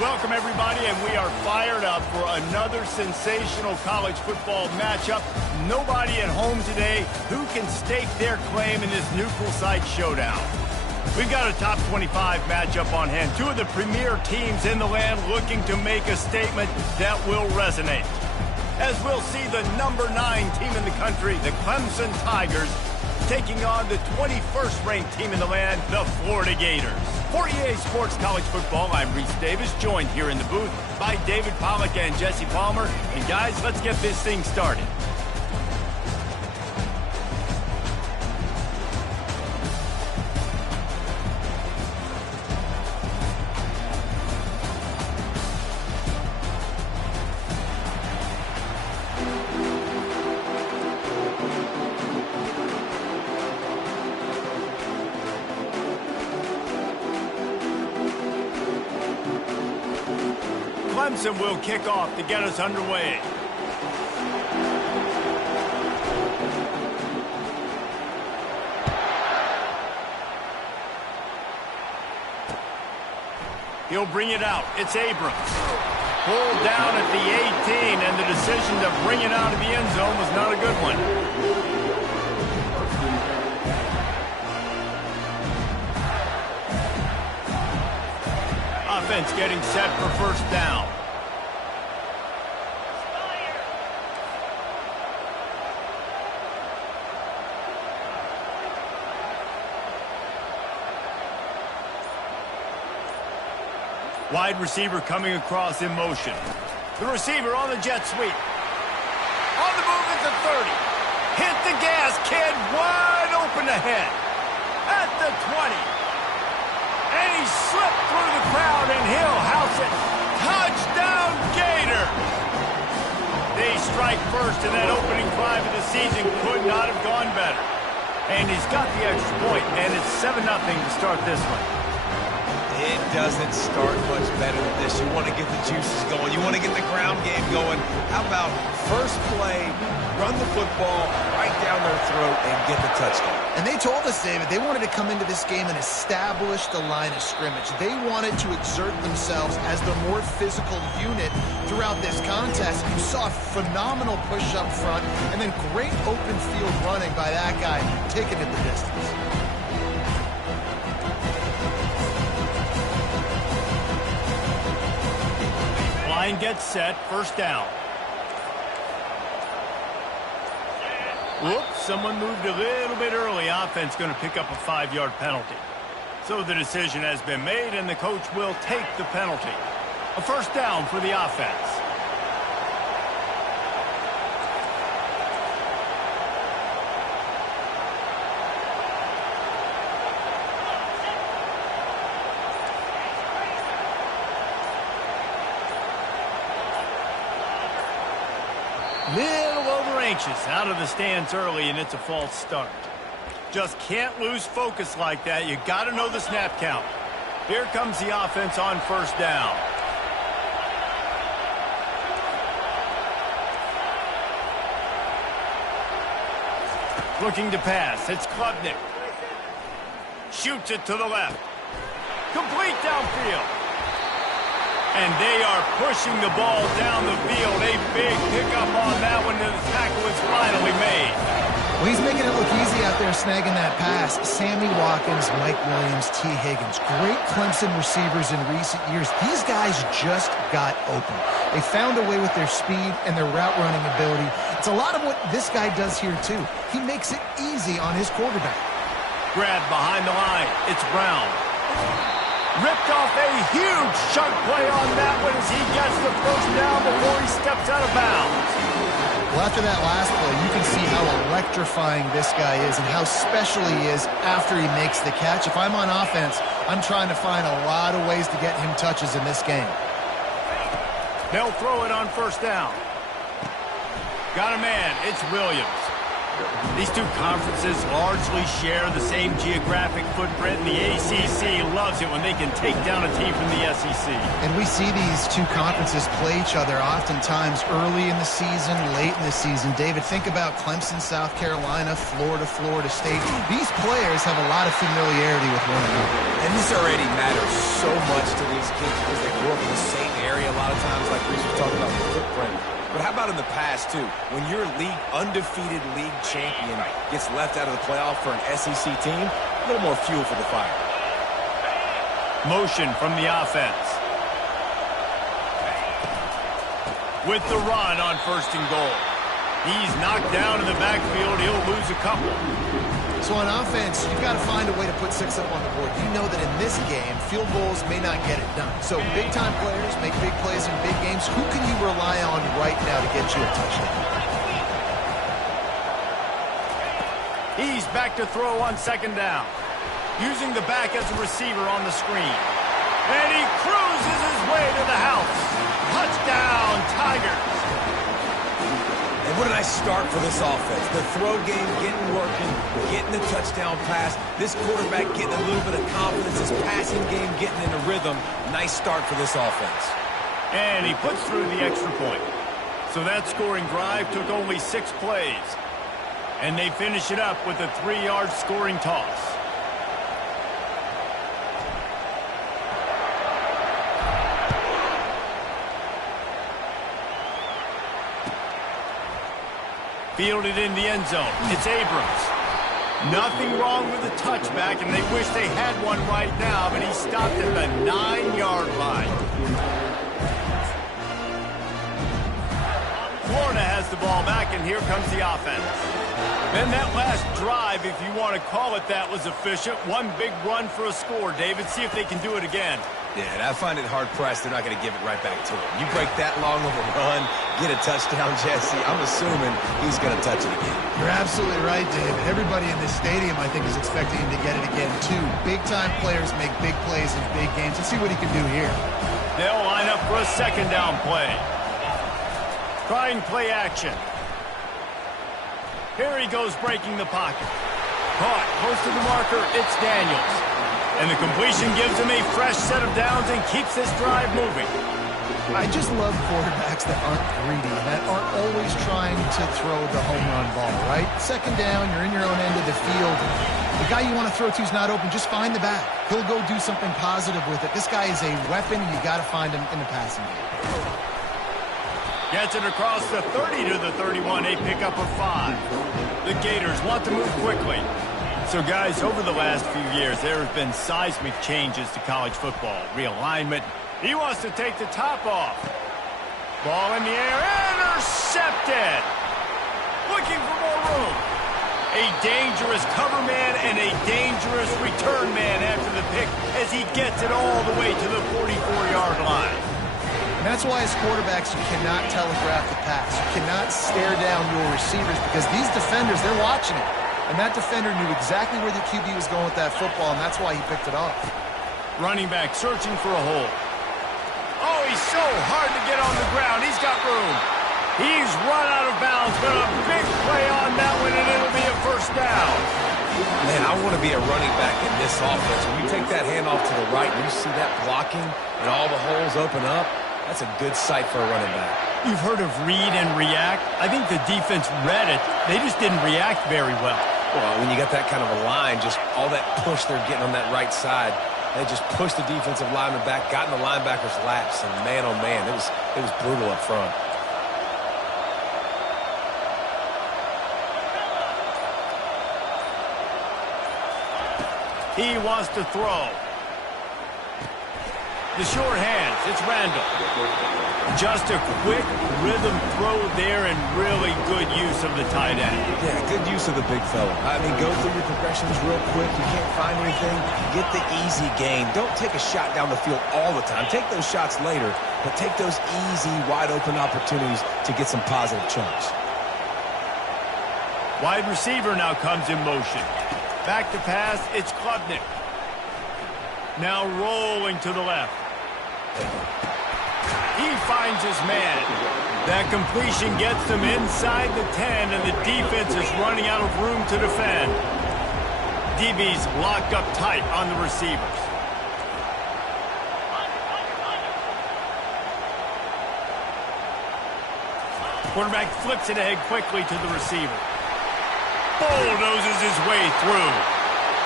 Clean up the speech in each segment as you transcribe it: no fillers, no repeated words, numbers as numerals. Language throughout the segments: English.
Welcome, everybody, and we are fired up for another sensational college football matchup. Nobody at home today who can stake their claim in this neutral site showdown. We've got a top 25 matchup on hand. Two of the premier teams in the land looking to make a statement that will resonate. As we'll see the number 9 team in the country, the Clemson Tigers, taking on the 21st ranked team in the land, the Florida Gators. For EA Sports College Football, I'm Reese Davis, joined here in the booth by David Pollack and Jesse Palmer. And guys, let's get this thing started. Clemson will kick off to get us underway. He'll bring it out. It's Abrams. Pulled down at the 18, and the decision to bring it out of the end zone was not a good one. Offense getting set for first down. Wide receiver coming across in motion. The receiver on the jet sweep. On the move at the 30. Hit the gas, kid. Wide open ahead. At the 20. And he slipped through the crowd, and he'll house it. Touchdown, Gator! They strike first, and that opening drive of the season could not have gone better. And he's got the extra point, and it's 7-0 to start this one. It doesn't start much better than this. You want to get the juices going. You want to get the ground game going. How about first play, run the football right down their throat and get the touchdown? And they told us, David, they wanted to come into this game and establish the line of scrimmage. They wanted to exert themselves as the more physical unit throughout this contest. You saw a phenomenal push up front and then great open field running by that guy, taking it the distance. Line gets set, first down. Whoops, someone moved a little bit early. Offense going to pick up a 5-yard penalty. So the decision has been made, and the coach will take the penalty. A first down for the offense. Little over anxious, out of the stands early, and it's a false start. Just can't lose focus like that. You got to know the snap count. Here comes the offense on first down. Looking to pass. It's Klubnik. Shoots it to the left. Complete downfield. And they are pushing the ball down the field. A big pickup on that one. The tackle is finally made. Well, he's making it look easy out there snagging that pass. Sammy Watkins, Mike Williams, T. Higgins. Great Clemson receivers in recent years. These guys just got open. They found a way with their speed and their route running ability. It's a lot of what this guy does here, too. He makes it easy on his quarterback. Grab behind the line. It's Brown. Ripped off a huge chunk play on that one as he gets the first down before he steps out of bounds. Well, after that last play, you can see how electrifying this guy is and how special he is after he makes the catch. If I'm on offense, I'm trying to find a lot of ways to get him touches in this game. They'll throw it on first down. Got a man. It's Williams. These two conferences largely share the same geographic footprint, and the ACC loves it when they can take down a team from the SEC. And we see these two conferences play each other oftentimes early in the season, late in the season. David, think about Clemson, South Carolina, Florida, Florida State. These players have a lot of familiarity with one another. And This already matters so much to these kids because they grew up in the same area a lot of times, like Reese was talking about the footprint. But how about in the past, too? When your undefeated league champion gets left out of the playoff for an SEC team, a little more fuel for the fire. Motion from the offense. With the run on 1st and goal. He's knocked down in the backfield. He'll lose a couple. So on offense, you've got to find a way to put 6 up on the board. You know that in this game, field goals may not get it done. So big-time players make big plays in big games. Who can you rely on right now to get you a touchdown? He's back to throw on 2nd down. Using the back as a receiver on the screen. And he cruises his way to the house. Touchdown, Tigers. And what a nice start for this offense. The throw game getting working, getting the touchdown pass. This quarterback getting a little bit of confidence. His passing game getting in a rhythm. Nice start for this offense. And he puts through the extra point. So that scoring drive took only 6 plays. And they finish it up with a 3-yard scoring toss. Fielded in the end zone. It's Abrams. Nothing wrong with the touchback, and they wish they had one right now, but he stopped at the 9-yard line. Florida has the ball back, and here comes the offense. And that last drive, if you want to call it that, was efficient. One big run for a score, David. See if they can do it again. Yeah, and I find it hard-pressed they're not going to give it right back to him. You break that long of a run, get a touchdown, Jesse, I'm assuming he's going to touch it again. You're absolutely right, David. Everybody in this stadium, I think, is expecting him to get it again, too. Big-time players make big plays in big games. Let's see what he can do here. They'll line up for a 2nd down play. Trying play action. Here he goes breaking the pocket. Caught, close to the marker, it's Daniels. And the completion gives him a fresh set of downs and keeps this drive moving. I just love quarterbacks that aren't greedy, that aren't always trying to throw the home run ball, right? 2nd down, you're in your own end of the field. The guy you want to throw to is not open. Just find the back. He'll go do something positive with it. This guy is a weapon. You got to find him in the passing game. Gets it across the 30 to the 31, a pickup of 5. The Gators want to move quickly. So, guys, over the last few years, there have been seismic changes to college football. Realignment. He wants to take the top off. Ball in the air. Intercepted. Looking for more room. A dangerous cover man and a dangerous return man after the pick as he gets it all the way to the 44-yard line. And that's why, as quarterbacks, you cannot telegraph the pass. You cannot stare down your receivers because these defenders, they're watching it. And that defender knew exactly where the QB was going with that football, and that's why he picked it off. Running back searching for a hole. Oh, he's so hard to get on the ground. He's got room. He's run out of bounds, but a big play on that one, and it'll be a 1st down. Man, I want to be a running back in this offense. When you take that handoff to the right and you see that blocking and all the holes open up, that's a good sight for a running back. You've heard of read and react. I think the defense read it. They just didn't react very well. Well, when you got that kind of a line, just all that push they're getting on that right side, they just pushed the defensive lineman back, got in the linebacker's laps, and man, oh man, it was brutal up front. He wants to throw. The short hands, it's Randall. Just a quick rhythm throw there and really good use of the tight end. Yeah, good use of the big fella. I mean, go through your progressions real quick. You can't find anything. Get the easy gain. Don't take a shot down the field all the time. Take those shots later, but take those easy, wide-open opportunities to get some positive chunks. Wide receiver now comes in motion. Back to pass, it's Klubnik. Now rolling to the left. He finds his man. That completion gets them inside the 10, and the defense is running out of room to defend. DB's locked up tight on the receivers. Quarterback flips it ahead quickly to the receiver. Bulldozes his way through.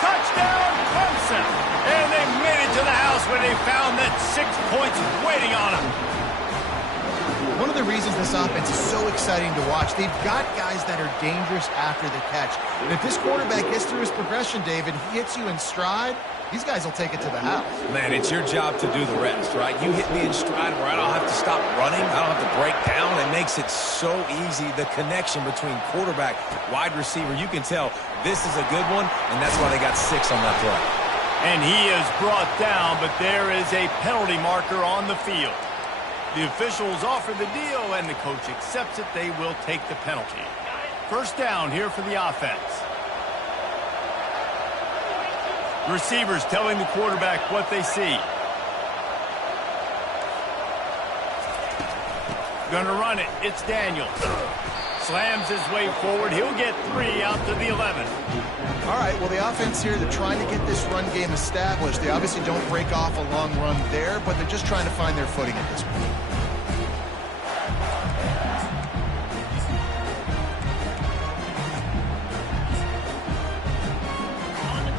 Touchdown, Clemson! And they made when they found that 6 points waiting on them. One of the reasons this offense is so exciting to watch, they've got guys that are dangerous after the catch. And if this quarterback gets through his progression, David, he hits you in stride, these guys will take it to the house. Man, it's your job to do the rest, right? You hit me in stride where I don't have to stop running. I don't have to break down. It makes it so easy, the connection between quarterback, wide receiver. You can tell this is a good one, and that's why they got 6 on that play. And he is brought down, but there is a penalty marker on the field. The officials offer the deal, and the coach accepts it. They will take the penalty. First down here for the offense. Receivers telling the quarterback what they see. Gonna run it. It's Daniels. Slams his way forward. He'll get 3 out to the 11. All right, well, the offense here, they're trying to get this run game established. They obviously don't break off a long run there, but they're just trying to find their footing at this point.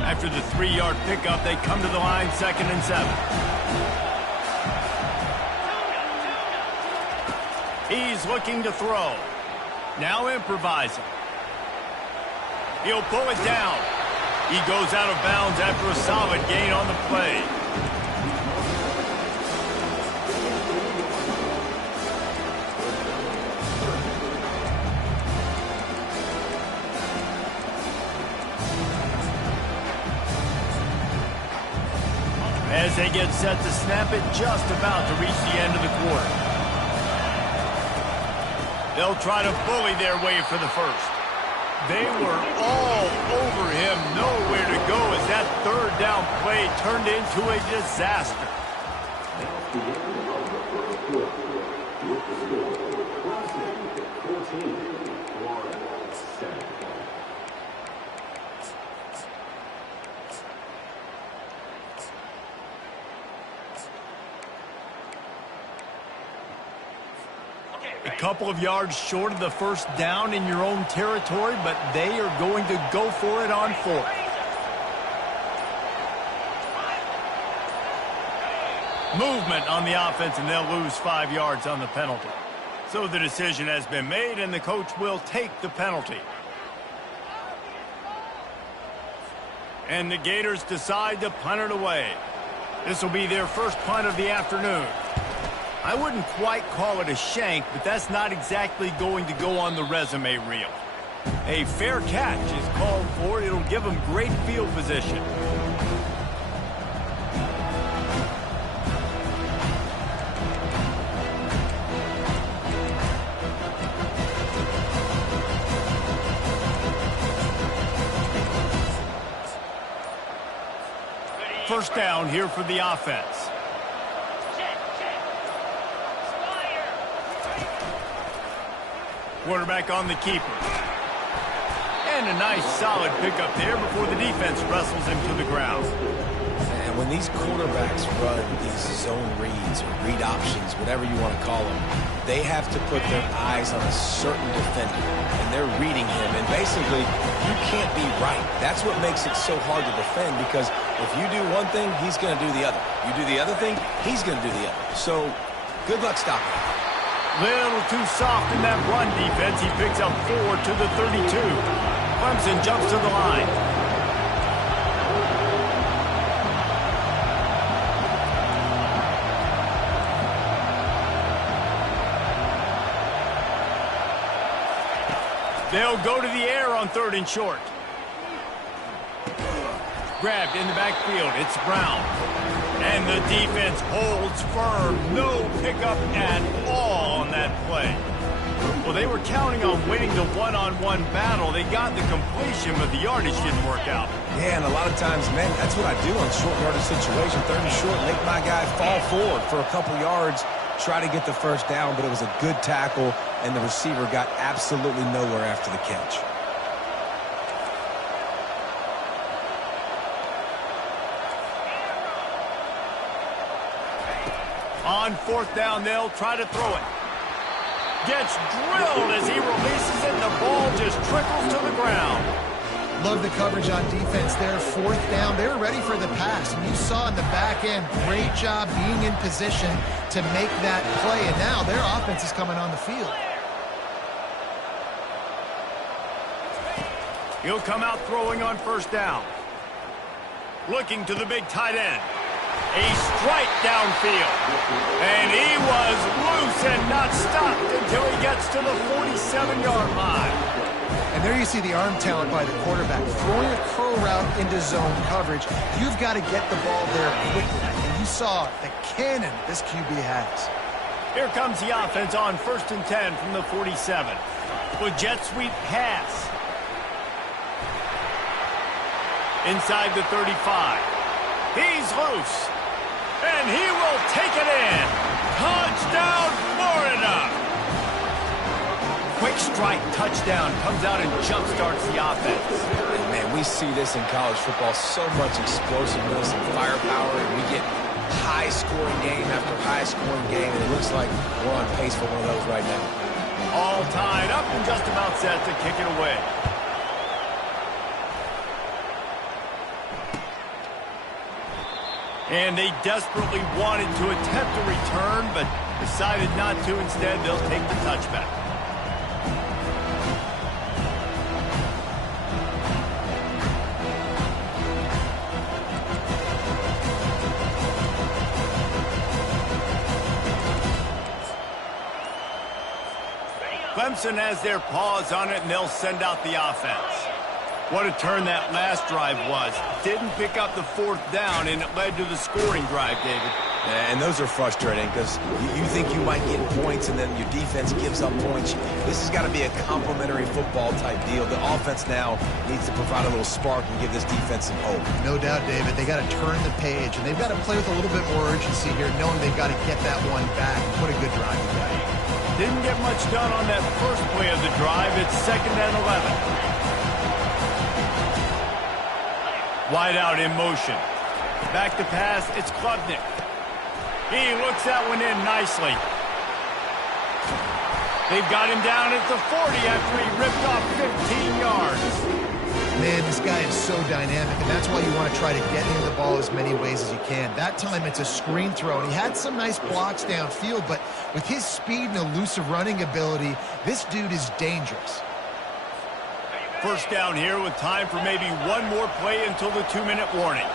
After the 3-yard pickup, they come to the line, 2nd and 7. He's looking to throw. Now improvising. He'll pull it down. He goes out of bounds after a solid gain on the play. As they get set to snap it, just about to reach the end of the quarter. They'll try to bully their way for the first. They were all over him, nowhere to go as that 3rd down play turned into a disaster. A couple of yards short of the first down in your own territory, but they are going to go for it on 4th. Movement on the offense, and they'll lose 5 yards on the penalty. So the decision has been made, and the coach will take the penalty. And the Gators decide to punt it away. This will be their first punt of the afternoon. I wouldn't quite call it a shank, but that's not exactly going to go on the resume reel. A fair catch is called for. It'll give them great field position. First down here for the offense. Quarterback on the keeper. And a nice solid pickup there before the defense wrestles him to the ground. And when these quarterbacks run these zone reads or read options, whatever you want to call them, they have to put their eyes on a certain defender. And they're reading him. And basically, you can't be right. That's what makes it so hard to defend, because if you do one thing, he's going to do the other. You do the other thing, he's going to do the other. So, good luck stopping him. Little too soft in that run defense. He picks up 4 to the 32. Clemson jumps to the line. They'll go to the air on 3rd and short. Grabbed in the backfield. It's Brown. And the defense holds firm. No pickup at all on that play. Well, they were counting on winning the one-on-one battle. They got the completion, but the yardage didn't work out. Yeah, and a lot of times, man, that's what I do on short yardage situation. 3rd and short, make my guy fall forward for a couple yards, try to get the first down, but it was a good tackle, and the receiver got absolutely nowhere after the catch. On 4th down, they'll try to throw it. Gets drilled as he releases it, and the ball just trickles to the ground. Love the coverage on defense there. Fourth down, they were ready for the pass. And you saw in the back end, great job being in position to make that play. And now their offense is coming on the field. He'll come out throwing on first down. Looking to the big tight end. A strike downfield. And he was loose and not stopped until he gets to the 47-yard line. And there you see the arm talent by the quarterback. Throwing a curl route into zone coverage, you've got to get the ball there quickly. And you saw the cannon this QB has. Here comes the offense on 1st and 10 from the 47. With jet sweep pass. Inside the 35. He's loose. And he will take it in. Touchdown, Florida. Quick strike touchdown comes out and jump-starts the offense. And man, we see this in college football, so much explosiveness and firepower, and we get high-scoring game after high-scoring game, and it looks like we're on pace for one of those right now. All tied up and just about set to kick it away. And they desperately wanted to attempt a return, but decided not to. Instead, they'll take the touchback. Clemson has their paws on it, and they'll send out the offense. What a turn that last drive was. Didn't pick up the fourth down, and it led to the scoring drive, David. And those are frustrating because you think you might get points, and then your defense gives up points. This has got to be a complementary football type deal. The offense now needs to provide a little spark and give this defense some hope. No doubt, David. They got to turn the page, and they've got to play with a little bit more urgency here, knowing they've got to get that one back and put a good drive together. Didn't get much done on that first play of the drive. It's 2nd and 11. Wide out in motion. Back to pass, it's Klubnik. He looks that one in nicely. They've got him down at the 40 after he ripped off 15 yards. Man, this guy is so dynamic, and that's why you want to try to get him the ball as many ways as you can. That time it's a screen throw, and he had some nice blocks downfield, but with his speed and elusive running ability, this dude is dangerous. First down here with time for maybe one more play until the 2-minute warning.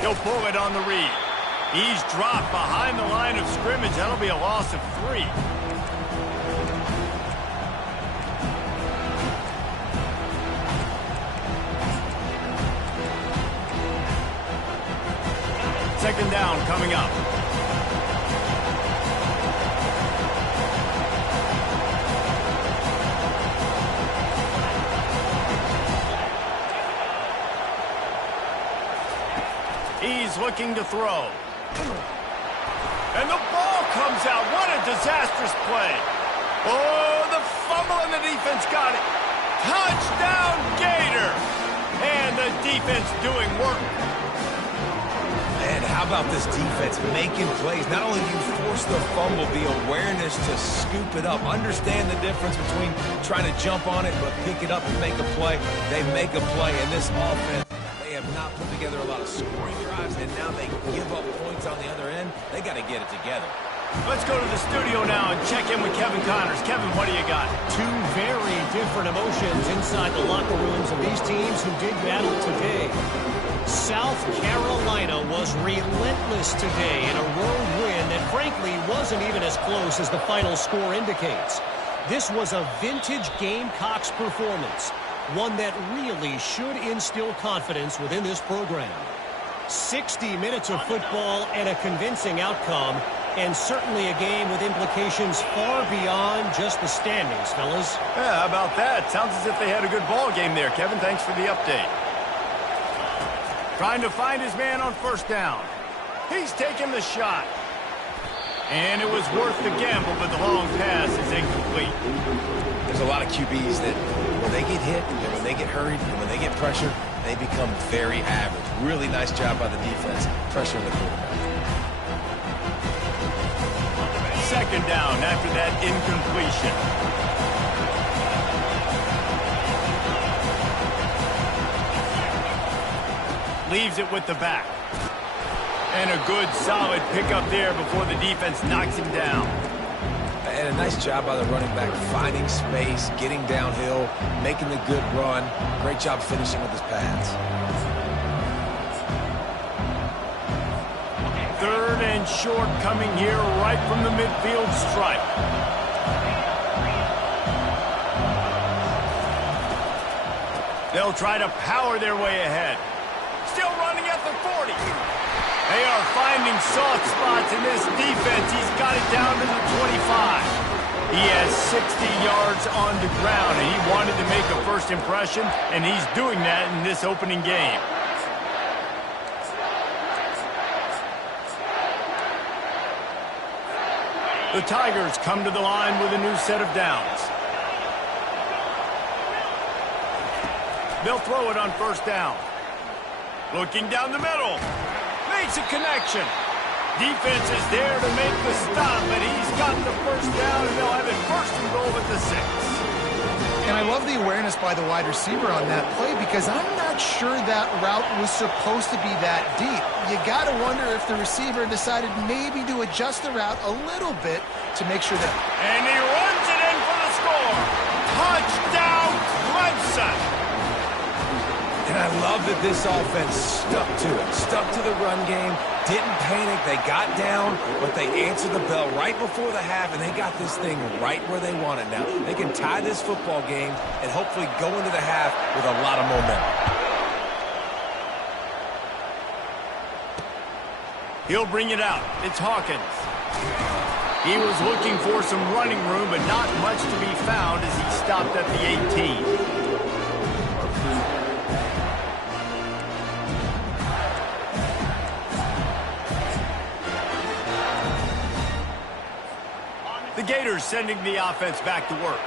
He'll pull it on the read. He's dropped behind the line of scrimmage. That'll be a loss of 3. Second down coming up. He's looking to throw. And the ball comes out. What a disastrous play. Oh, the fumble and the defense got it. Touchdown, Gator. And the defense doing work. And how about this defense making plays? Not only do you force the fumble, the awareness to scoop it up. Understand the difference between trying to jump on it, but pick it up and make a play. They make a play, and this offense, they have not put together a lot of scoring drives, and now they give up points on the other end. They got to get it together. Let's go to the studio now and check in with Kevin Connors. Kevin, what do you got? Two very different emotions inside the locker rooms of these teams who did battle today. South Carolina was relentless today in a road win that frankly wasn't even as close as the final score indicates. This was a vintage Gamecocks performance, one that really should instill confidence within this program. 60 minutes of football and a convincing outcome, and certainly a game with implications far beyond just the standings, fellas. Yeah, how about that? Sounds as if they had a good ball game there. Kevin, thanks for the update. Trying to find his man on first down. He's taking the shot. And it was worth the gamble, but the long pass is incomplete. There's a lot of QBs that when they get hit, and when they get hurried, and when they get pressured, they become very average. Really nice job by the defense, pressuring the quarterback. second down after that incompletion. Leaves it with the back. And a good, solid pickup there before the defense knocks him down. And a nice job by the running back, finding space, getting downhill, making the good run. Great job finishing with his pads. Third and short coming here right from the midfield stripe. They'll try to power their way ahead. Still running at the 40. They are finding soft spots in this defense. He's got it down to the 25. He has 60 yards on the ground, and he wanted to make a first impression, and he's doing that in this opening game. The Tigers come to the line with a new set of downs. They'll throw it on first down. Looking down the middle. Makes a connection. Defense is there to make the stop, but he's got the first down, and they'll have it first and goal at the 6. And I love the awareness by the wide receiver on that play because I'm not sure that route was supposed to be that deep. You got to wonder if the receiver decided maybe to adjust the route a little bit to make sure that... And he runs it in for the score. Touchdown, Clemson. And I love that this offense stuck to it, stuck to the run game, didn't panic, they got down, but they answered the bell right before the half, and they got this thing right where they want it now. They can tie this football game and hopefully go into the half with a lot of momentum. He'll bring it out. It's Hawkins. He was looking for some running room, but not much to be found as he stopped at the 18. The Gators sending the offense back to work.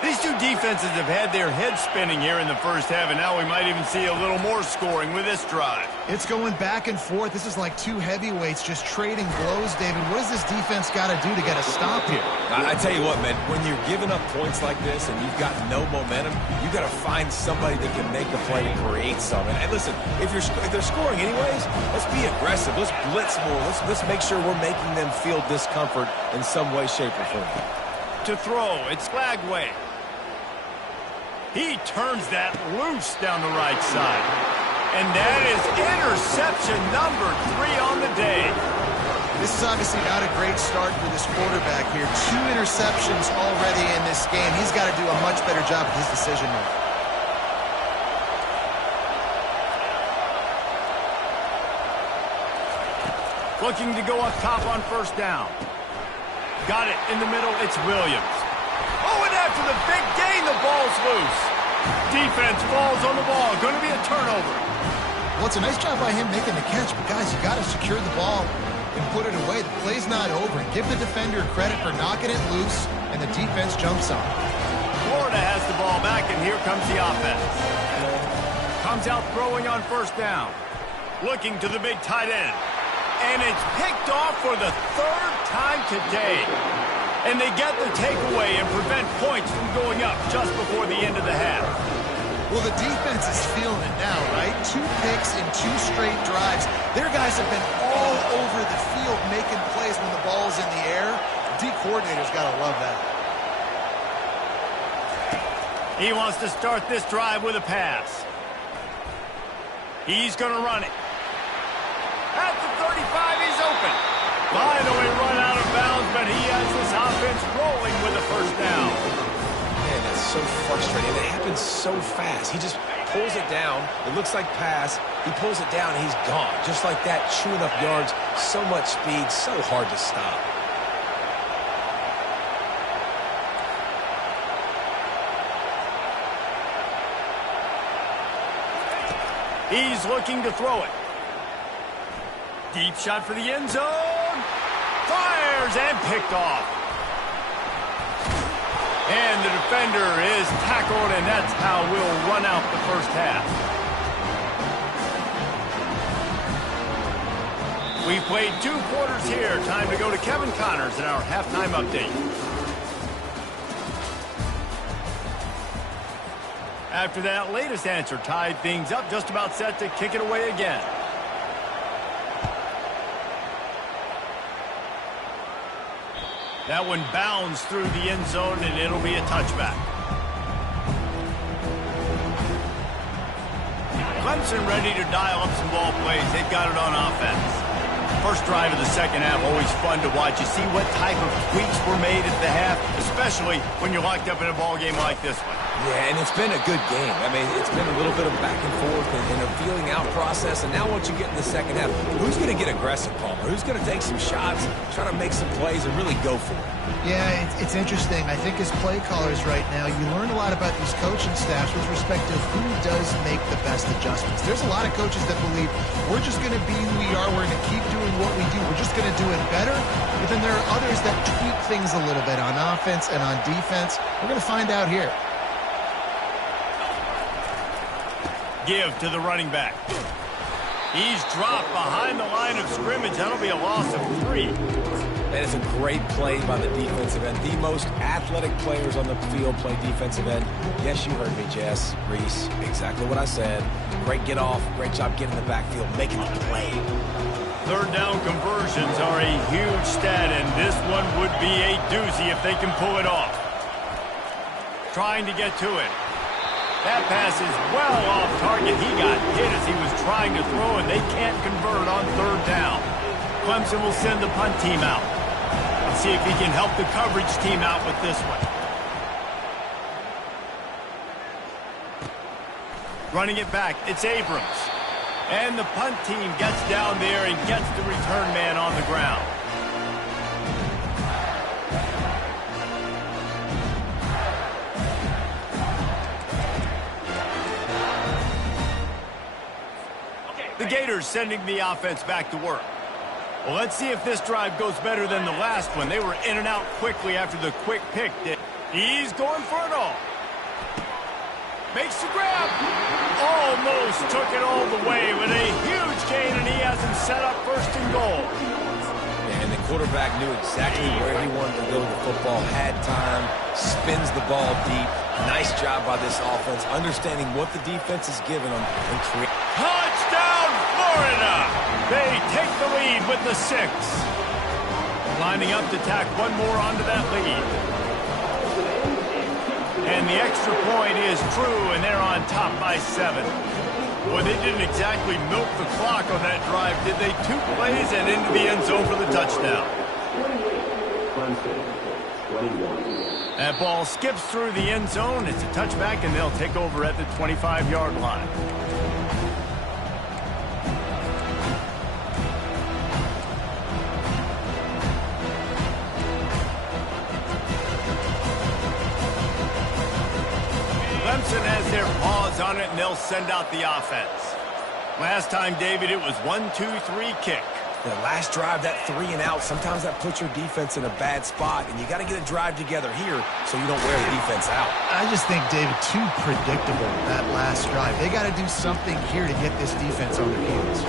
These two defenses have had their heads spinning here in the first half, and now we might even see a little more scoring with this drive. It's going back and forth. This is like two heavyweights just trading blows, David. What does this defense got to do to get a stop here? I tell you what, man, when you're giving up points like this and you've got no momentum, you got to find somebody that can make the play and create something. And listen, if they're scoring anyways, let's be aggressive. Let's blitz more. Let's make sure we're making them feel discomfort in some way, shape, or form. To throw, it's Flagway. He turns that loose down the right side. And that is interception number 3 on the day. This is obviously not a great start for this quarterback here. 2 interceptions already in this game. He's got to do a much better job of his decision making. Looking to go up top on first down. Got it in the middle. It's Williams. Oh, and after the big gain, the ball's loose. Defense falls on the ball. Going to be a turnover. Well, it's a nice job by him making the catch, but guys, you got to secure the ball and put it away. The play's not over. Give the defender credit for knocking it loose, and the defense jumps on. Florida has the ball back, and here comes the offense. Comes out throwing on first down. Looking to the big tight end. And it's picked off for the 3rd time today. And they get the takeaway and prevent points from going up just before the end of the half. Well, the defense is feeling it now, right? 2 picks in 2 straight drives. Their guys have been all over the field making plays when the ball's in the air. D coordinator's got to love that. He wants to start this drive with a pass. He's going to run it. At the 35, he's open. Finally run out of bounds, but he has this offense rolling with a first down. Man, that's so frustrating. It happens so fast. He just pulls it down. It looks like pass. He pulls it down, and he's gone. Just like that, chewing up yards. So much speed, so hard to stop. He's looking to throw it. Deep shot for the end zone. Fires and picked off. And the defender is tackled, and that's how we'll run out the first half. We've played 2 quarters here. Time to go to Kevin Connors in our halftime update. After that latest answer tied things up, just about set to kick it away again. That one bounds through the end zone, and it'll be a touchback. Clemson ready to dial up some ball plays. They've got it on offense. First drive of the second half, always fun to watch. You see what type of tweaks were made at the half, especially when you're locked up in a ball game like this one. Yeah, and it's been a good game. I mean, it's been a little bit of back and forth and a feeling out process. And now once you get in the second half, who's going to get aggressive, Palmer? Who's going to take some shots, try to make some plays, and really go for it? Yeah, it's interesting. I think as play callers right now, you learn a lot about these coaching staffs with respect to who does make the best adjustments. There's a lot of coaches that believe we're just going to be who we are. We're going to keep doing what we do. We're just going to do it better. But then there are others that tweak things a little bit on offense and on defense. We're going to find out here. Give to the running back. He's dropped behind the line of scrimmage. That'll be a loss of 3. That is a great play by the defensive end. The most athletic players on the field play defensive end. Yes, you heard me, Jess, Reese. Exactly what I said. Great get off. Great job getting in the backfield, making the play. Third down conversions are a huge stat, and this one would be a doozy if they can pull it off. Trying to get to it. That pass is well off target. He got hit as he was trying to throw, and they can't convert on third down. Clemson will send the punt team out. Let's see if he can help the coverage team out with this one. Running it back, it's Abrams. And the punt team gets down there and gets the return man on the ground. The Gators sending the offense back to work. Well, let's see if this drive goes better than the last one. They were in and out quickly after the quick pick. He's going for it all. Makes the grab. Almost took it all the way, but a huge gain, and he has him set up first and goal. And the quarterback knew exactly where he wanted to go with the football, had time, spins the ball deep. Nice job by this offense, understanding what the defense is giving them and create. Touchdown, Florida! They take the lead with the 6. Lining up to tack one more onto that lead. And the extra point is true, and they're on top by 7. Well, they didn't exactly milk the clock on that drive, did they? 2 plays and into the end zone for the touchdown. That ball skips through the end zone. It's a touchback, and they'll take over at the 25-yard line. Clemson has their paws on it, and they'll send out the offense. Last time, David, it was 1-2-3 kick. The last drive, that 3 and out, sometimes that puts your defense in a bad spot, and you got to get a drive together here so you don't wear the defense out. I just think, David, too predictable, that last drive. They got to do something here to get this defense on their heels.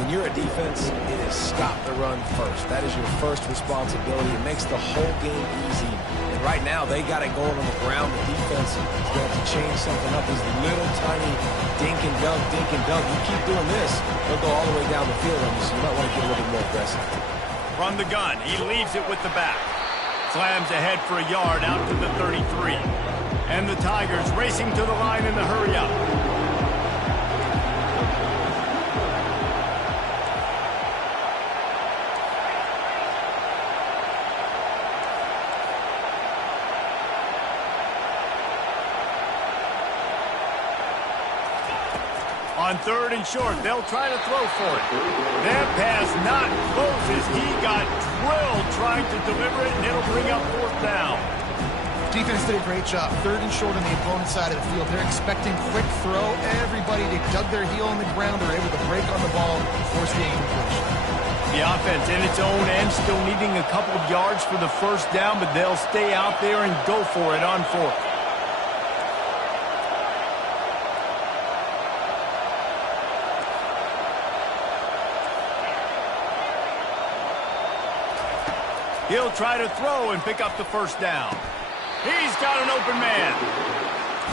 When you're a defense, it is stop the run first. That is your first responsibility. It makes the whole game easy. And right now, they got it going on the ground. The defense is going to have to change something up. These little tiny dink and dunk, dink and dunk. You keep doing this, they'll go all the way down the field on you, so you might want to get a little bit more aggressive. From the gun, he leaves it with the back. Slams ahead for a yard out to the 33. And the Tigers racing to the line in the hurry-up. On third and short, they'll try to throw for it. That pass not close as he got drilled trying to deliver it, and it'll bring up 4th down. Defense did a great job. Third and short on the opponent's side of the field. They're expecting quick throw. Everybody, they dug their heel on the ground. They're able to break on the ball, force the incompletion. The offense in its own end, still needing a couple of yards for the first down, but they'll stay out there and go for it on 4th. He'll try to throw and pick up the first down. He's got an open man.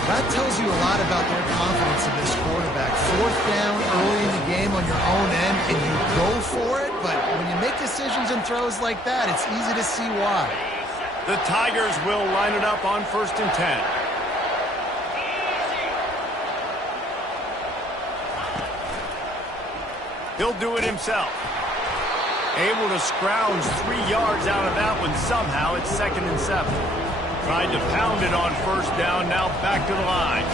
That tells you a lot about their confidence in this quarterback. Fourth down early in the game on your own end, and you go for it, but when you make decisions and throws like that, it's easy to see why. The Tigers will line it up on 1st and 10. He'll do it himself. Able to scrounge 3 yards out of that one somehow. It's 2nd and 7. Tried to pound it on 1st down, now back to the line.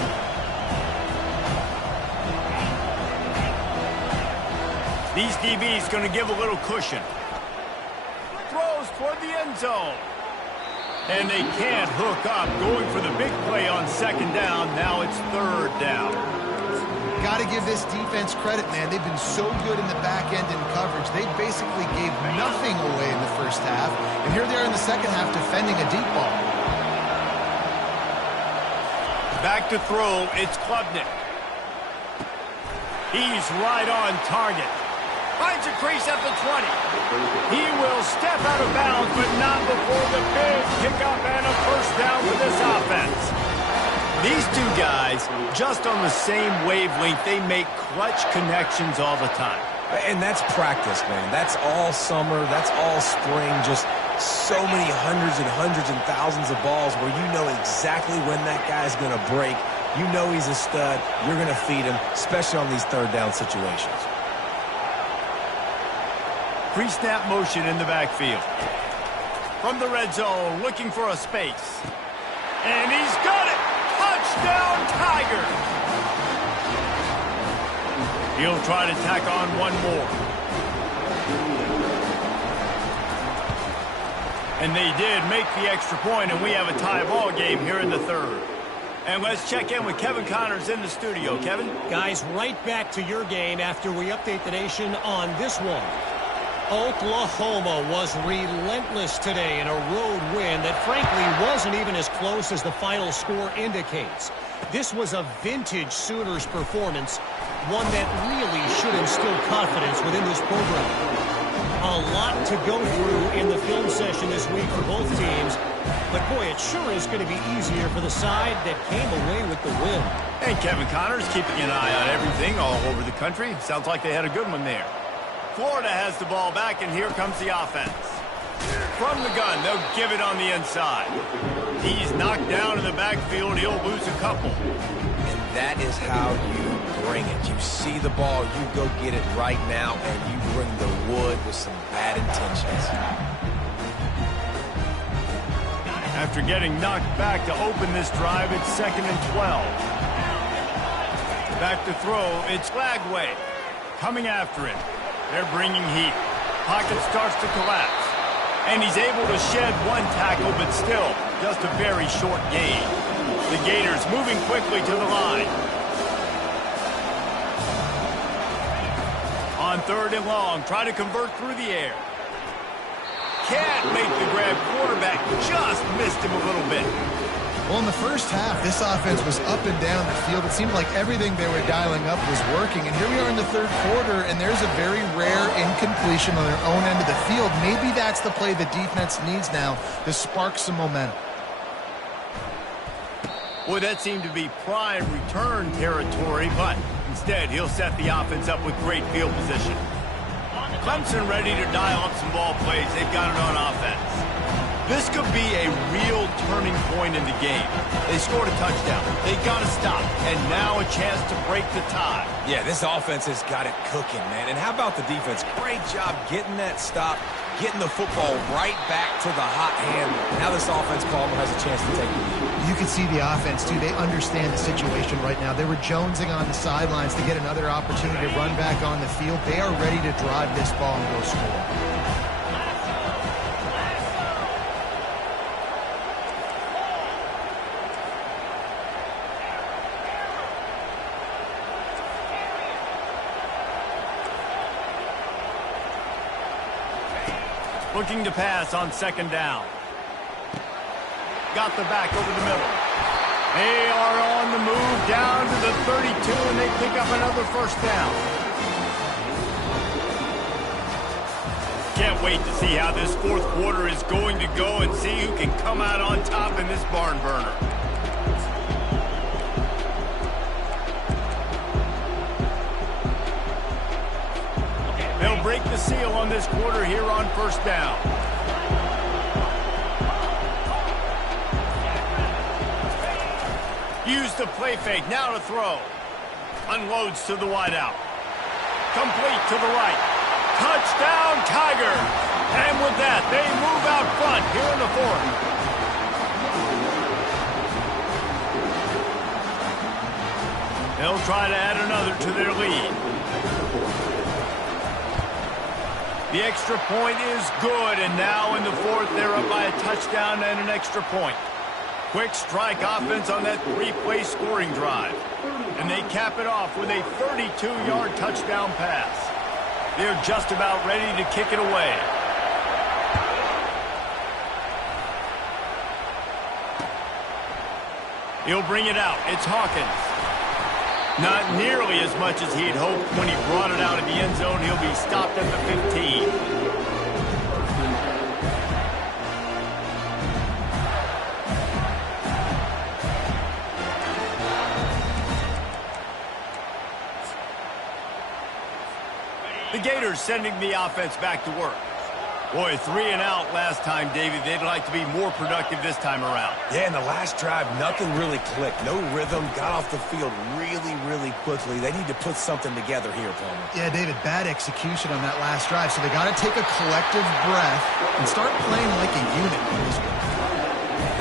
These DBs going to give a little cushion. Throws toward the end zone. And they can't hook up. Going for the big play on 2nd down. Now it's 3rd down. Got to give this defense credit, man. They've been so good in the back end in coverage. They basically gave nothing away in the first half. And here they are in the second half defending a deep ball. Back to throw, it's Klubnik. He's right on target. Finds a crease at the 20. He will step out of bounds, but not before the big pickup and a first down for this offense. These two guys, just on the same wavelength, they make clutch connections all the time. And that's practice, man. That's all summer. That's all spring. Just so many hundreds and thousands of balls where you know exactly when that guy's going to break. You know he's a stud. You're going to feed him, especially on these 3rd down situations. Pre-snap motion in the backfield. From the red zone, looking for a space. And he's got it! Touchdown, Tigers! He'll try to tack on one more. And they did make the extra point, and we have a tie ball game here in the 3rd. And let's check in with Kevin Connors in the studio. Kevin? Guys, right back to your game after we update the nation on this one. Oklahoma was relentless today in a road win that frankly wasn't even as close as the final score indicates. This was a vintage Sooners performance, one that really should instill confidence within this program. A lot to go through in the film session this week for both teams, but boy, it sure is going to be easier for the side that came away with the win. And Kevin Connors keeping an eye on everything all over the country. Sounds like they had a good one there. Florida has the ball back, and here comes the offense. From the gun, they'll give it on the inside. He's knocked down in the backfield. He'll lose a couple. And that is how you bring it. You see the ball, you go get it right now, and you bring the wood with some bad intentions. After getting knocked back to open this drive, it's 2nd and 12. Back to throw, it's Flagway. Coming after it. They're bringing heat. Pocket starts to collapse. And he's able to shed one tackle, but still, just a very short gain. The Gators moving quickly to the line. On 3rd and long, try to convert through the air. Can't make the grab. Quarterback just missed him a little bit. Well, in the first half, this offense was up and down the field. It seemed like everything they were dialing up was working. And here we are in the 3rd quarter, and there's a very rare incompletion on their own end of the field. Maybe that's the play the defense needs now to spark some momentum. Boy, that seemed to be prime return territory, but instead he'll set the offense up with great field position. Clemson ready to dial up some ball plays. They've got it on offense. This could be a real turning point in the game. They scored a touchdown. They got to stop. And now a chance to break the tie. Yeah, this offense has got it cooking, man. And how about the defense? Great job getting that stop, getting the football right back to the hot hand. Now this offense Palmer has a chance to take the lead. You can see the offense, too. They understand the situation right now. They were jonesing on the sidelines to get another opportunity to run back on the field. They are ready to drive this ball and go score. Looking to pass on 2nd down. Got the back over the middle. They are on the move down to the 32, and they pick up another first down. can't wait to see how this fourth quarter is going to go and see who can come out on top in this barn burner. They'll break the seal on this quarter here on first down. Use the play fake, now to throw. Unloads to the wideout. Complete to the right. Touchdown, Tigers! And with that, they move out front here in the fourth. They'll try to add another to their lead. The extra point is good, and now in the fourth, they're up by a touchdown and an extra point. Quick strike offense on that three-play scoring drive. And they cap it off with a 32-yard touchdown pass. They're just about ready to kick it away. He'll bring it out. It's Hawkins. Not nearly as much as he'd hoped when he brought it out of the end zone. He'll be stopped at the 15. The Gators sending the offense back to work. Boy, 3 and out last time, David. They'd like to be more productive this time around. Yeah, in the last drive, nothing really clicked. No rhythm, got off the field really quickly. They need to put something together here, Palmer. Yeah, David, bad execution on that last drive, so they got to take a collective breath and start playing like a unit in this one.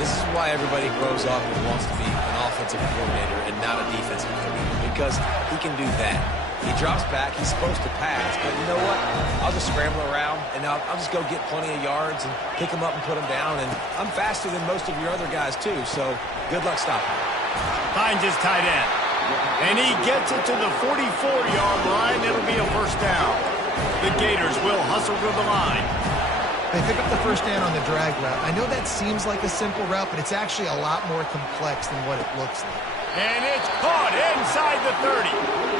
This is why everybody grows up and wants to be an offensive coordinator and not a defensive coordinator, because he can do that. He drops back. He's supposed to pass. But you know what? I'll just scramble around, and I'll just go get plenty of yards and pick them up and put them down. And I'm faster than most of your other guys, too. So good luck stopping. Finds his tight end. And he gets it to the 44-yard line. It'll be a first down. The Gators will hustle to the line. They pick up the first down on the drag route. I know that seems like a simple route, but it's actually a lot more complex than what it looks like. And it's caught inside the 30.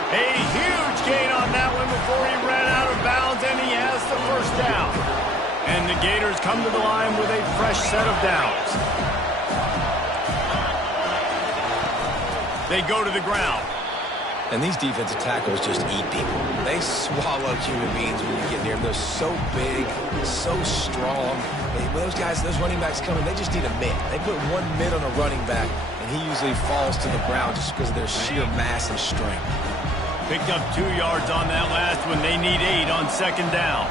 A huge gain on that one before he ran out of bounds, and he has the first down. And the Gators come to the line with a fresh set of downs. They go to the ground. And these defensive tackles just eat people. They swallow human beings when you get near them. They're so big, so strong. Those guys, those running backs coming, they just need a mid. They put one mid on a running back, and he usually falls to the ground just because of their sheer mass and strength. Picked up 2 yards on that last one. They need 8 on second down.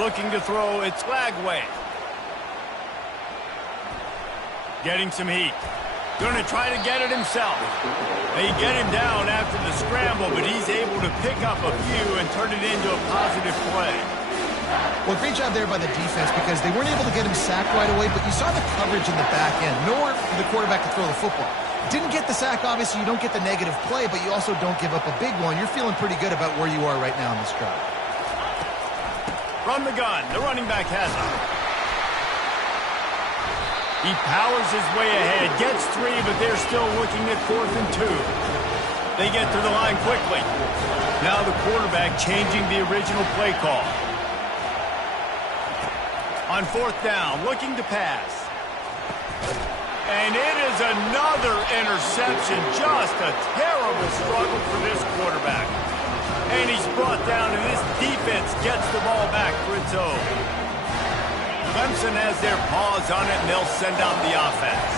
Looking to throw, it's Flagway. Getting some heat. Going to try to get it himself. They get him down after the scramble, but he's able to pick up a few and turn it into a positive play. Well, great job there by the defense because they weren't able to get him sacked right away, but you saw the coverage in the back end. Nowhere for the quarterback to throw the football. Didn't get the sack, obviously. You don't get the negative play, but you also don't give up a big one. You're feeling pretty good about where you are right now in this drive. From the gun, the running back has it. He powers his way ahead, gets 3, but they're still looking at 4th and 2. They get to the line quickly. Now the quarterback changing the original play call. On 4th down, looking to pass. And it is another interception. Just a terrible struggle for this quarterback. And he's brought down, and this defense gets the ball back for its own. Clemson has their paws on it, and they'll send out the offense.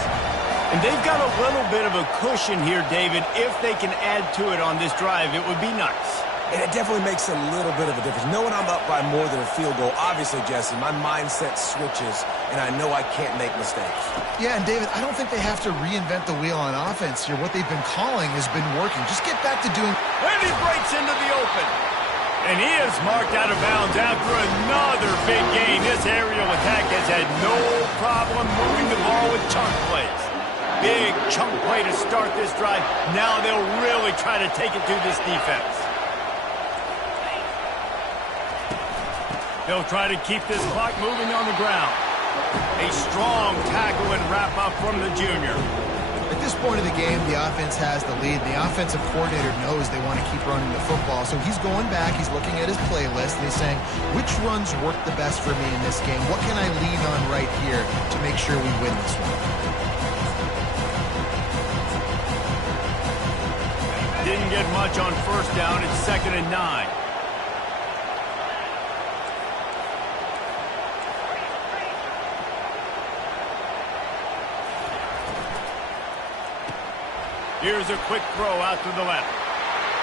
And they've got a little bit of a cushion here, David. If they can add to it on this drive, it would be nice. And it definitely makes a little bit of a difference. Knowing I'm up by more than a field goal, obviously, Jesse, my mindset switches, and I know I can't make mistakes. Yeah, and David, I don't think they have to reinvent the wheel on offense here. What they've been calling has been working. Just get back to doing... When he breaks into the open. And he is marked out of bounds after another big gain. This aerial attack has had no problem moving the ball with chunk plays. Big chunk play to start this drive. Now they'll really try to take it to this defense. They'll try to keep this clock moving on the ground. A strong tackle and wrap up from the junior. At this point of the game, the offense has the lead. The offensive coordinator knows they want to keep running the football. So he's going back, he's looking at his playlist, and he's saying, which runs work the best for me in this game? What can I lean on right here to make sure we win this one? Didn't get much on first down. It's 2nd and 9. Here's a quick throw out to the left.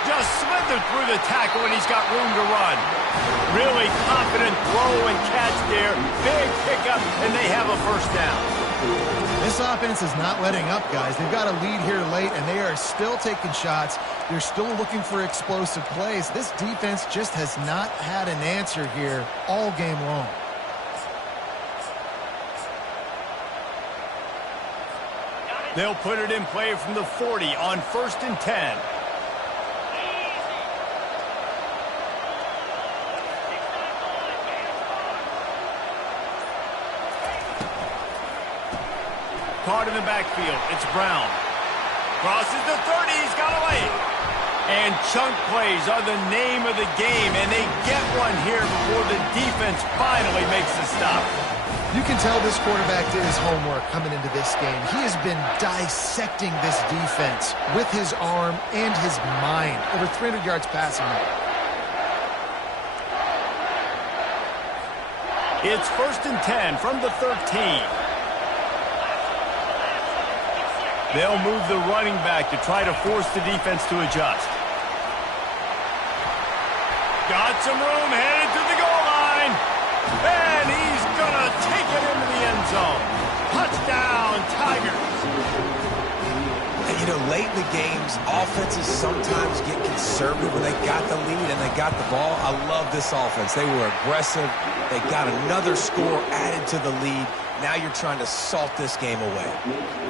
Just slithered through the tackle, and he's got room to run. Really confident throw and catch there. Big pickup, and they have a first down. This offense is not letting up, guys. They've got a lead here late, and they are still taking shots. They're still looking for explosive plays. This defense just has not had an answer here all game long. They'll put it in play from the 40 on 1st and 10. Caught in the backfield. It's Brown. Crosses the 30. He's got away. And chunk plays are the name of the game, and they get one here before the defense finally makes the stop. You can tell this quarterback did his homework coming into this game. He has been dissecting this defense with his arm and his mind. Over 300 yards passing now. It's 1st and 10 from the 13. They'll move the running back to try to force the defense to adjust. Got some room, headed to the goal line. And he's going to take it into the end zone. Touchdown, Tigers. And, you know, late in the games, offenses sometimes get conservative when they got the lead and they got the ball. I love this offense. They were aggressive. They got another score added to the lead. Now you're trying to salt this game away.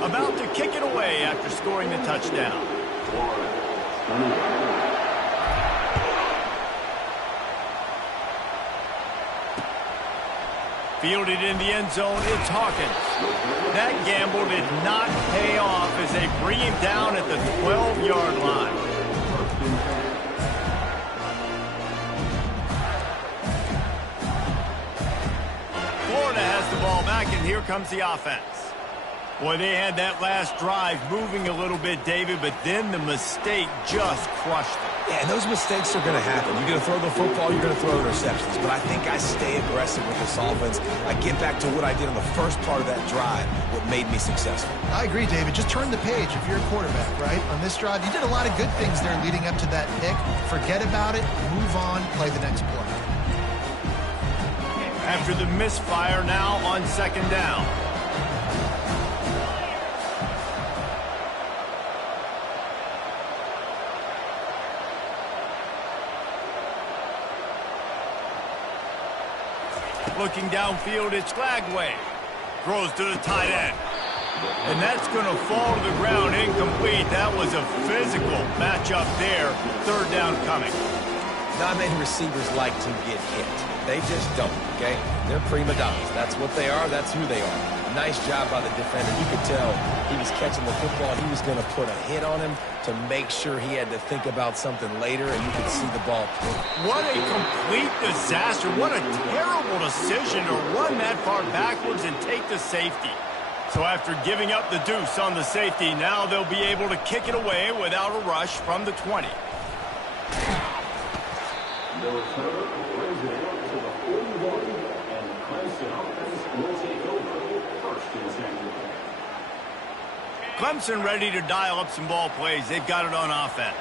About to kick it away after scoring the touchdown. Fielded in the end zone, it's Hawkins. That gamble did not pay off as they bring him down at the 12-yard line. Florida has the ball back, and here comes the offense. Boy, they had that last drive moving a little bit, David, but then the mistake just crushed them. Yeah, and those mistakes are going to happen. You're going to throw the football, you're going to throw interceptions. But I think I stay aggressive with this offense. I get back to what I did in the first part of that drive, what made me successful. I agree, David. Just turn the page if you're a quarterback, right? On this drive, you did a lot of good things there leading up to that pick. Forget about it, move on, play the next play. After the misfire, now on 2nd down. Looking downfield, it's Glagway. Throws to the tight end. And that's going to fall to the ground incomplete. That was a physical matchup there. 3rd down coming. Not many receivers like to get hit. They just don't, okay? They're prima donnas. That's what they are. That's who they are. Nice job by the defender. You could tell he was catching the football. He was going to put a hit on him to make sure he had to think about something later, and you could see the ball. What a complete disaster. What a terrible decision to run that far backwards and take the safety. So after giving up the deuce on the safety, now they'll be able to kick it away without a rush from the 20. Clemson ready to dial up some ball plays. They've got it on offense.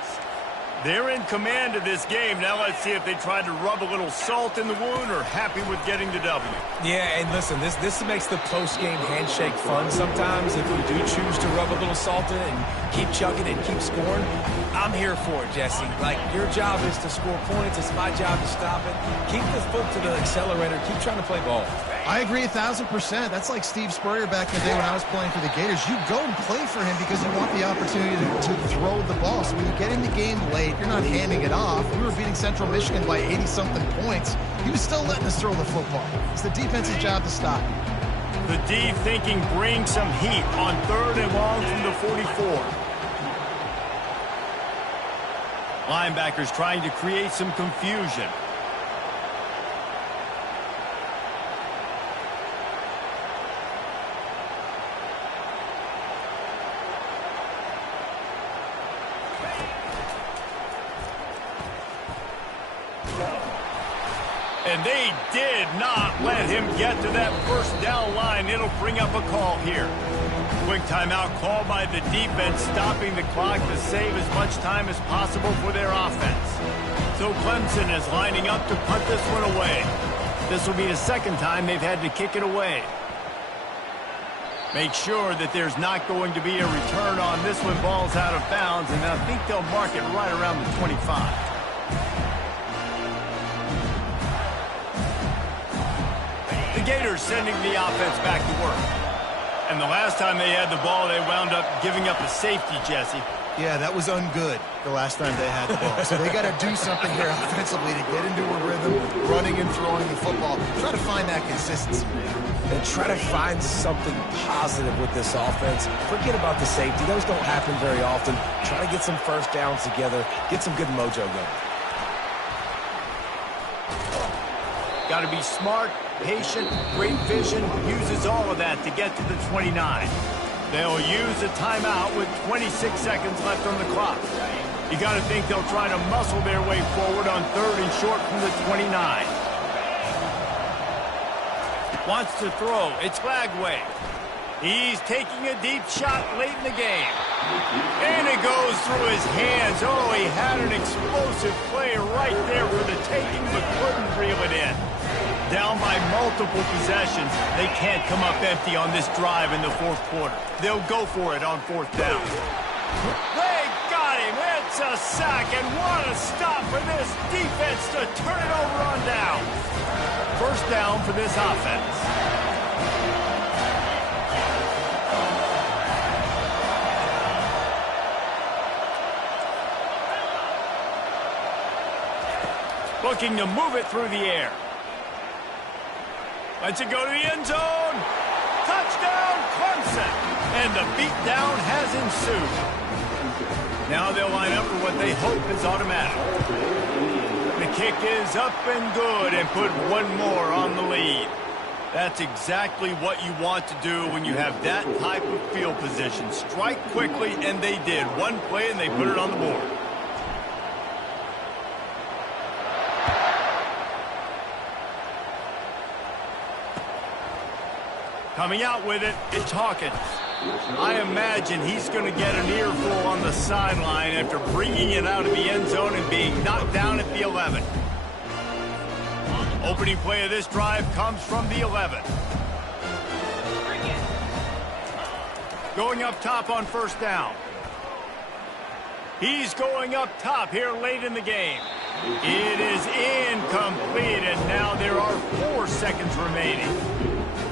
They're in command of this game. Now let's see if they try to rub a little salt in the wound or happy with getting the W. Yeah, and listen, this makes the post-game handshake fun sometimes. If you do choose to rub a little salt in it and keep chugging and keep scoring, I'm here for it, Jesse. Like, your job is to score points. It's my job to stop it. Keep the foot to the accelerator. Keep trying to play ball. I agree 1,000%. That's like Steve Spurrier back in the day when I was playing for the Gators. You go and play for him because you want the opportunity to throw the ball. So when you get in the game late, you're not handing it off. We were beating Central Michigan by 80-something points. He was still letting us throw the football. It's the defense's job to stop. The D thinking bring some heat on 3rd and long from the 44. Linebackers trying to create some confusion. And they did not let him get to that first down line. It'll bring up a call here. Quick timeout called by the defense, stopping the clock to save as much time as possible for their offense. So Clemson is lining up to punt this one away. This will be the second time they've had to kick it away. Make sure that there's not going to be a return on this one. Ball's out of bounds, and I think they'll mark it right around the 25. The Gators sending the offense back to work. And the last time they had the ball, they wound up giving up a safety, Jesse. Yeah, that was ungood the last time they had the ball. So they got to do something here offensively to get into a rhythm, running and throwing the football. Try to find that consistency. And try to find something positive with this offense. Forget about the safety. Those don't happen very often. Try to get some first downs together. Get some good mojo going. Got to be smart, patient, great vision, uses all of that to get to the 29. They'll use a timeout with 26 seconds left on the clock. You got to think they'll try to muscle their way forward on 3rd and short from the 29. Wants to throw. It's Lagway. He's taking a deep shot late in the game. And it goes through his hands. Oh, he had an explosive play right there for the taking, but couldn't reel it in. Down by multiple possessions. They can't come up empty on this drive in the 4th quarter. They'll go for it on 4th down. They got him. It's a sack, and what a stop for this defense to turn it over on down. 1st down for this offense. Looking to move it through the air. Lets it go to the end zone. Touchdown, Clemson. And the beatdown has ensued. Now they'll line up for what they hope is automatic. The kick is up and good and put one more on the lead. That's exactly what you want to do when you have that type of field position. Strike quickly, and they did. One play, and they put it on the board. Coming out with it, it's Hawkins. I imagine he's going to get an earful on the sideline after bringing it out of the end zone and being knocked down at the 11. Opening play of this drive comes from the 11. Going up top on 1st down. He's going up top here late in the game. It is incomplete, and now there are 4 seconds remaining.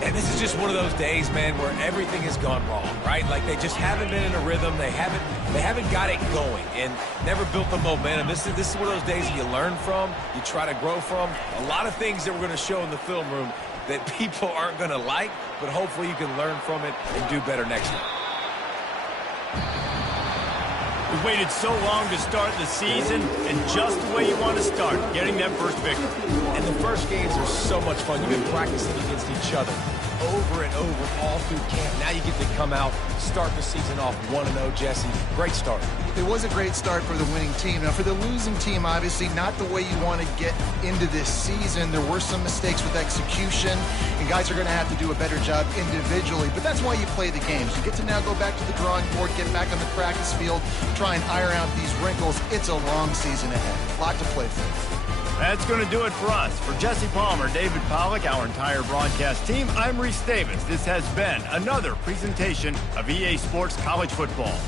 And this is just one of those days, man, where everything has gone wrong, right? Like they just haven't been in a rhythm. They haven't got it going and never built the momentum. This is one of those days that you learn from, you try to grow from. A lot of things that we're going to show in the film room that people aren't going to like, but hopefully you can learn from it and do better next time. We waited so long to start the season, and just the way you want to start, getting that first victory. And the first games are so much fun. You've been practicing against each other over and over all through camp. Now you get to come out, start the season off 1-0, Jesse. Great start. It was a great start for the winning team. Now, for the losing team, obviously not the way you want to get into this season. There were some mistakes with execution, and guys are going to have to do a better job individually. But that's why you play the games. You get to now go back to the drawing board, get back on the practice field, try and iron out these wrinkles. It's a long season ahead. A lot to play for. That's going to do it for us. For Jesse Palmer, David Pollack, our entire broadcast team, I'm Reese Davis. This has been another presentation of EA Sports College Football.